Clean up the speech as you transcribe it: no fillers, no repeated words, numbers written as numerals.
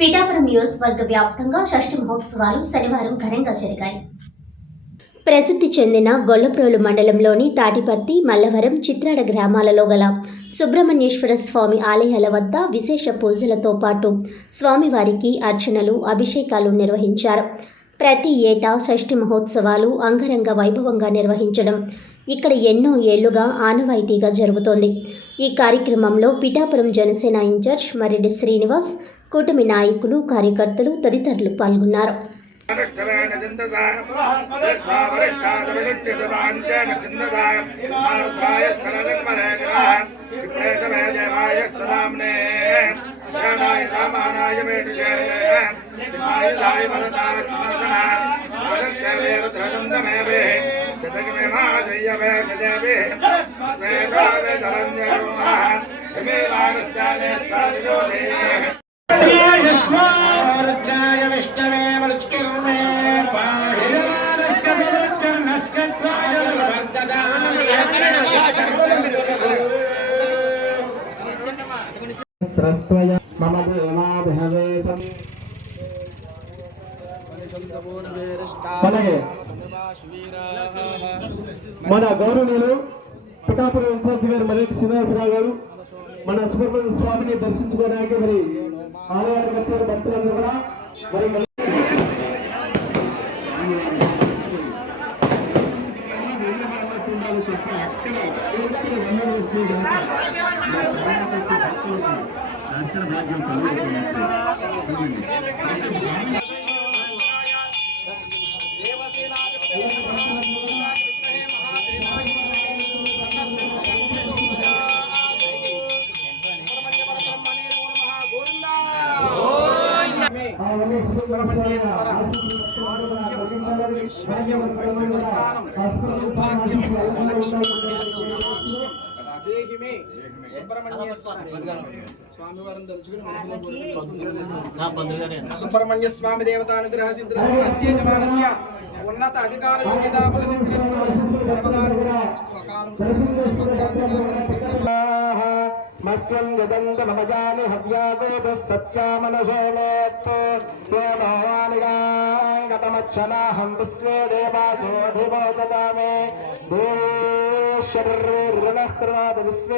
పిఠాపురం నియోజకవర్గ వ్యాప్తంగా షష్ఠి మహోత్సవాలు శనివారం ఘనంగా జరిగాయి. ప్రసిద్ధి చెందిన గొల్లప్రోలు మండలంలోని తాటిపర్తి, మల్లవరం, చిత్రాడ గ్రామాలలో గల సుబ్రహ్మణ్యేశ్వర స్వామి ఆలయాల వద్ద విశేష పూజలతో పాటు స్వామివారికి అర్చనలు, అభిషేకాలు నిర్వహించారు. ప్రతి ఏటా షష్ఠి మహోత్సవాలు అంగరంగ వైభవంగా నిర్వహించడం ఇక్కడ ఎన్నో ఏళ్లుగా ఆనవాయితీగా జరుగుతోంది. ఈ కార్యక్రమంలో పిఠాపురం జనసేన ఇన్ఛార్జ్ మర్రెడ్డి శ్రీనివాస్, కూటమి నాయకులు, కార్యకర్తలు తదితరులు పాల్గొన్నారు. మన గౌరవనీయులు పిఠాపురం ఇన్ఛార్జి గారు మర్రెడ్డి శ్రీనివాసరావు గారు మన సుబ్రహ్మణ్య స్వామిని దర్శించుకోవడానికి మరి ఆలయానికి వచ్చారు భక్తులందరూ కూడా. మరి దర్శన భాగ్యం సుబ్రహ్మణ్య స్వామి దేవతానుగ్రహ సిద్ధిరస్తు అస్య జమానస్య ఉన్నత అధికార యోగ్యతా బల సిద్ధిరస్తు సర్వదా మత్వం యదంత మమజాని హవ్యాగోప సత్యామనసోమోత్తు గతమచ్చనాహం విశ్వే దేవాసోధిమోదతామే దేవేశ్వరర్వేర్వనః విశ్వే